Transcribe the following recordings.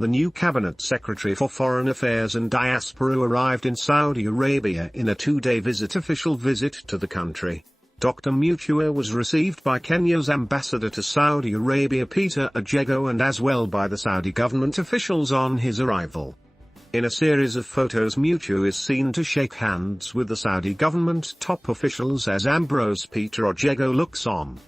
The new Cabinet Secretary for Foreign Affairs and Diaspora arrived in Saudi Arabia in a 2-day official visit to the country. Dr. Mutua was received by Kenya's ambassador to Saudi Arabia Peter Ajego and as well by the Saudi government officials on his arrival. In a series of photos, Mutua is seen to shake hands with the Saudi government top officials as Ambrose Peter Ajego looks on.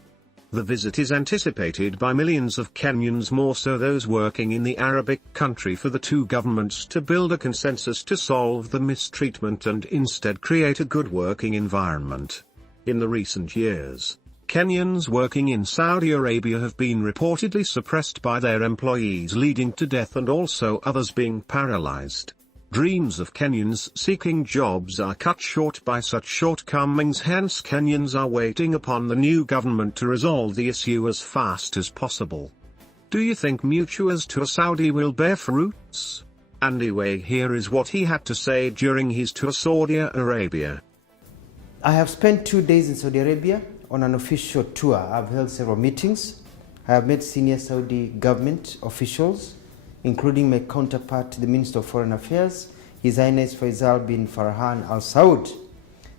The visit is anticipated by millions of Kenyans, more so those working in the Arabic country, for the two governments to build a consensus to solve the mistreatment and instead create a good working environment. In the recent years, Kenyans working in Saudi Arabia have been reportedly suppressed by their employees, leading to death and also others being paralyzed. Dreams of Kenyans seeking jobs are cut short by such shortcomings, hence Kenyans are waiting upon the new government to resolve the issue as fast as possible. Do you think Mutua's tour Saudi will bear fruits? Anyway, here is what he had to say during his tour Saudi Arabia. I have spent 2 days in Saudi Arabia on an official tour. I've held several meetings. I have met senior Saudi government officials, including my counterpart, the Minister of Foreign Affairs, His Highness Faisal bin Farhan Al Saud.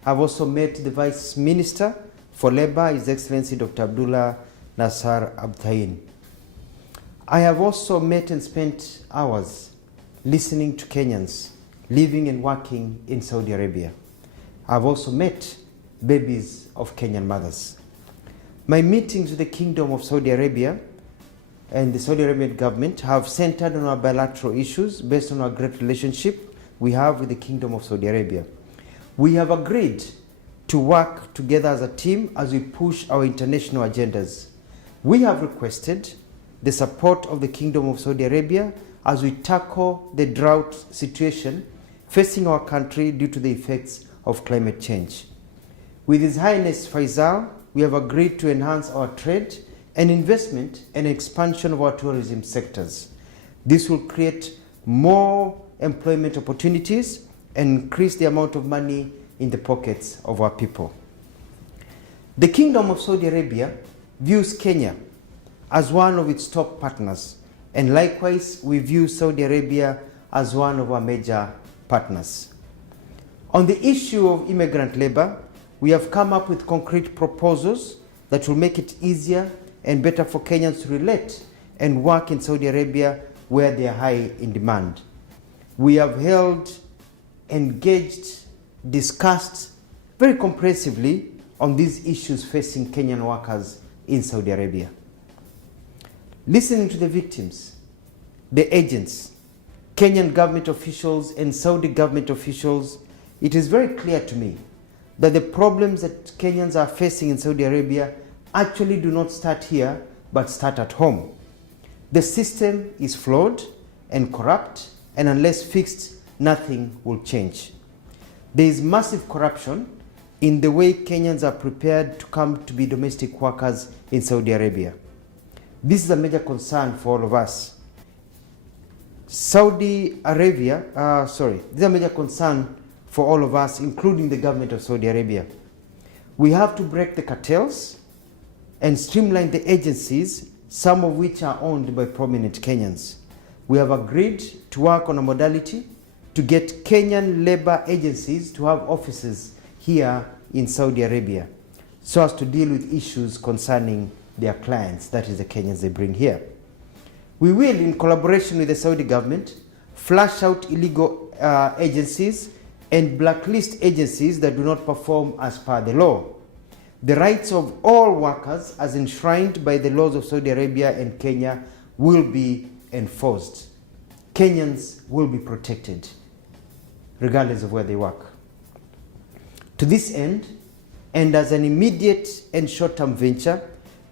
I've also met the Vice Minister for Labour, His Excellency Dr. Abdullah Nasser Abtain. I have also met and spent hours listening to Kenyans living and working in Saudi Arabia. I've also met babies of Kenyan mothers. My meetings with the Kingdom of Saudi Arabia and the Saudi Arabian government have centered on our bilateral issues based on our great relationship we have with the Kingdom of Saudi Arabia. We have agreed to work together as a team as we push our international agendas. We have requested the support of the Kingdom of Saudi Arabia as we tackle the drought situation facing our country due to the effects of climate change. With His Highness Faisal, we have agreed to enhance our trade and investment and expansion of our tourism sectors. This will create more employment opportunities and increase the amount of money in the pockets of our people. The Kingdom of Saudi Arabia views Kenya as one of its top partners, and likewise we view Saudi Arabia as one of our major partners. On the issue of immigrant labor, we have come up with concrete proposals that will make it easier and better for Kenyans to relate and work in Saudi Arabia where they are high in demand. We have held, engaged, discussed very comprehensively on these issues facing Kenyan workers in Saudi Arabia. Listening to the victims, the agents, Kenyan government officials and Saudi government officials, it is very clear to me that the problems that Kenyans are facing in Saudi Arabia actually do not start here, but start at home. The system is flawed and corrupt, and unless fixed, nothing will change. There is massive corruption in the way Kenyans are prepared to come to be domestic workers in Saudi Arabia. This is a major concern for all of us. This is a major concern for all of us, including the government of Saudi Arabia. We have to break the cartels and streamline the agencies, some of which are owned by prominent Kenyans. We have agreed to work on a modality to get Kenyan labor agencies to have offices here in Saudi Arabia, so as to deal with issues concerning their clients, that is the Kenyans they bring here. We will, in collaboration with the Saudi government, flush out illegal agencies and blacklist agencies that do not perform as per the law. The rights of all workers, as enshrined by the laws of Saudi Arabia and Kenya, will be enforced. Kenyans will be protected, regardless of where they work. To this end, and as an immediate and short-term venture,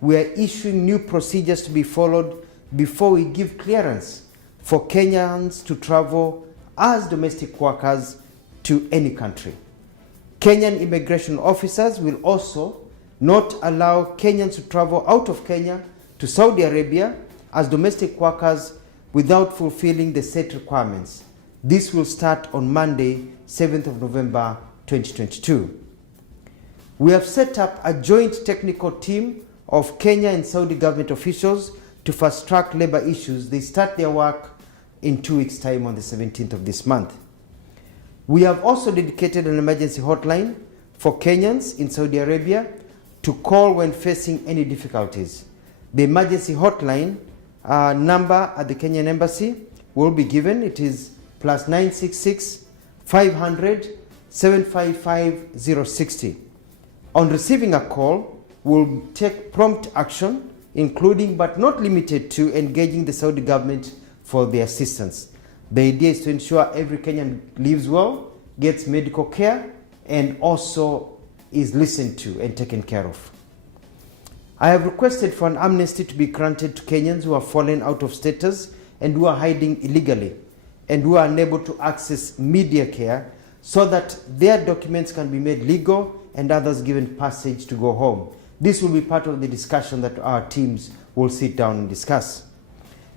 we are issuing new procedures to be followed before we give clearance for Kenyans to travel as domestic workers to any country. Kenyan immigration officers will also not allow Kenyans to travel out of Kenya to Saudi Arabia as domestic workers without fulfilling the set requirements. This will start on Monday, 7th of November, 2022. We have set up a joint technical team of Kenya and Saudi government officials to fast-track labor issues. They start their work in 2 weeks' time on the 17th of this month. We have also dedicated an emergency hotline for Kenyans in Saudi Arabia to call when facing any difficulties. The emergency hotline number at the Kenyan Embassy will be given. It is +966 500 755 060. On receiving a call, we'll take prompt action, including but not limited to engaging the Saudi government for the assistance. The idea is to ensure every Kenyan lives well, gets medical care, and also is listened to and taken care of. I have requested for an amnesty to be granted to Kenyans who have fallen out of status and who are hiding illegally and who are unable to access media care, so that their documents can be made legal and others given passage to go home. This will be part of the discussion that our teams will sit down and discuss.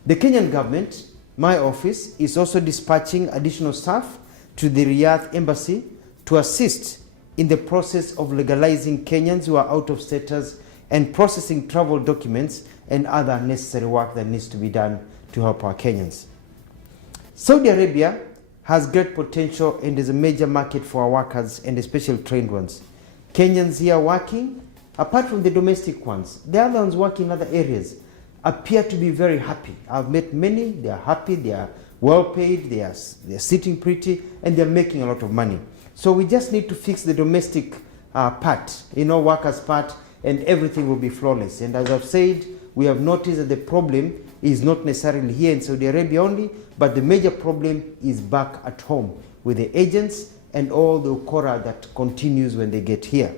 The Kenyan government, my office, is also dispatching additional staff to the Riyadh embassy to assist in the process of legalizing Kenyans who are out of status and processing travel documents and other necessary work that needs to be done to help our Kenyans. Saudi Arabia has great potential and is a major market for our workers, and especially trained ones. Kenyans here working, apart from the domestic ones, the other ones working in other areas, appear to be very happy. I've met many, they are happy, they are well paid, they are sitting pretty, and they're making a lot of money. So we just need to fix the domestic part, workers' part, and everything will be flawless. And as I've said, we have noticed that the problem is not necessarily here in Saudi Arabia only, but the major problem is back at home with the agents and all the ukora that continues when they get here.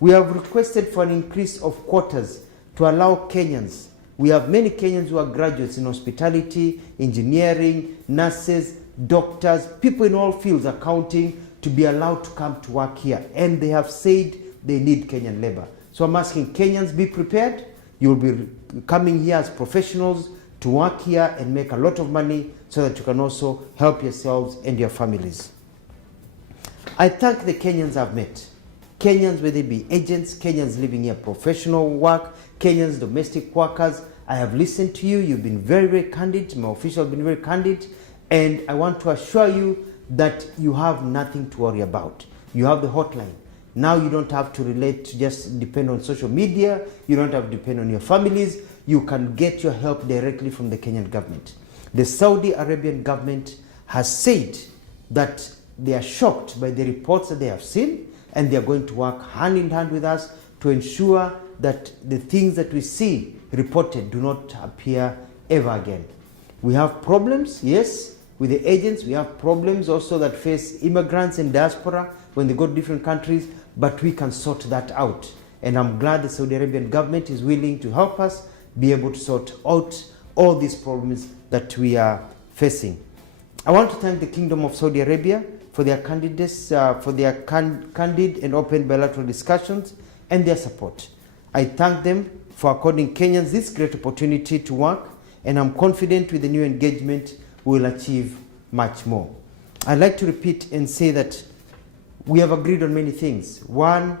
We have requested for an increase of quotas to allow Kenyans. We have many Kenyans who are graduates in hospitality, engineering, nurses, doctors, people in all fields, accounting, to be allowed to come to work here. And they have said they need Kenyan labor. So I'm asking Kenyans, be prepared. You'll be coming here as professionals to work here and make a lot of money so that you can also help yourselves and your families. I thank the Kenyans I've met. Kenyans, whether they be agents, Kenyans living here, professional work, Kenyans, domestic workers. I have listened to you. You've been very, very candid. My officials have been very candid. And I want to assure you that you have nothing to worry about. You have the hotline. Now you don't have to relate to just depend on social media. You don't have to depend on your families. You can get your help directly from the Kenyan government. The Saudi Arabian government has said that they are shocked by the reports that they have seen, and they are going to work hand in hand with us to ensure that the things that we see reported do not appear ever again. We have problems, yes, with the agents. We have problems also that face immigrants and diaspora when they go to different countries, but we can sort that out. And I'm glad the Saudi Arabian government is willing to help us be able to sort out all these problems that we are facing. I want to thank the Kingdom of Saudi Arabia for their candidates, for their candid and open bilateral discussions and their support. I thank them for according Kenyans this great opportunity to work, and I'm confident with the new engagement we will achieve much more. I'd like to repeat and say that we have agreed on many things. One,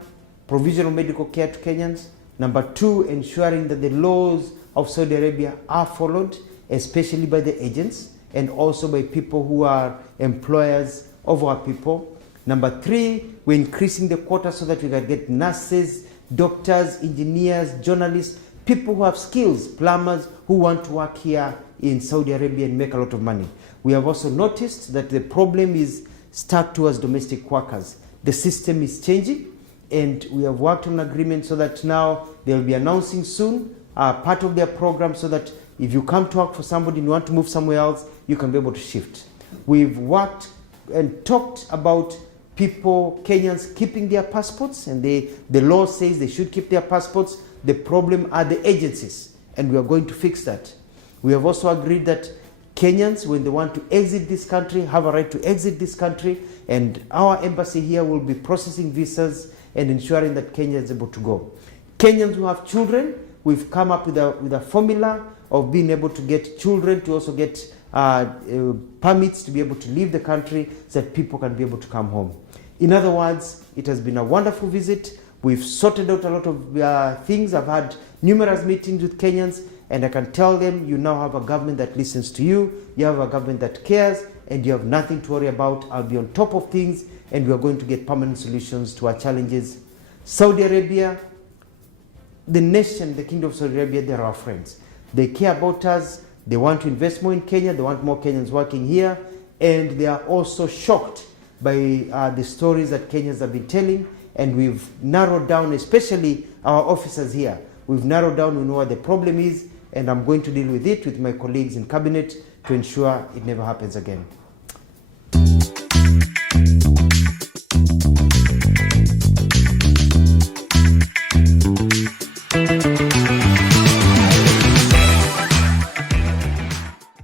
provisional medical care to Kenyans. Number two, ensuring that the laws of Saudi Arabia are followed, especially by the agents and also by people who are employers of our people. Number three, we're increasing the quota so that we can get nurses, doctors, engineers, journalists, people who have skills, plumbers who want to work here in Saudi Arabia and make a lot of money. We have also noticed that the problem is stuck towards domestic workers. The system is changing, and we have worked on an agreement so that now they'll be announcing soon part of their program, so that if you come to work for somebody and you want to move somewhere else, you can be able to shift. We've worked and talked about people, Kenyans, keeping their passports, and the law says they should keep their passports. The problem are the agencies, and we are going to fix that. We have also agreed that Kenyans, when they want to exit this country, have a right to exit this country, and our embassy here will be processing visas and ensuring that Kenya is able to go. Kenyans who have children, we've come up with a formula of being able to get children to also get permits to be able to leave the country so that people can be able to come home. In other words, it has been a wonderful visit. We've sorted out a lot of things. I've had numerous meetings with Kenyans, And I can tell them, you now have a government that listens to you, you have a government that cares, and you have nothing to worry about. I'll be on top of things, and we are going to get permanent solutions to our challenges. Saudi Arabia, the nation, the Kingdom of Saudi Arabia, they're our friends. They care about us. They want to invest more in Kenya. They want more Kenyans working here. And they are also shocked by the stories that Kenyans have been telling. And we've narrowed down, especially our officers here. We've narrowed down, we know what the problem is, and I'm going to deal with it with my colleagues in cabinet to ensure it never happens again.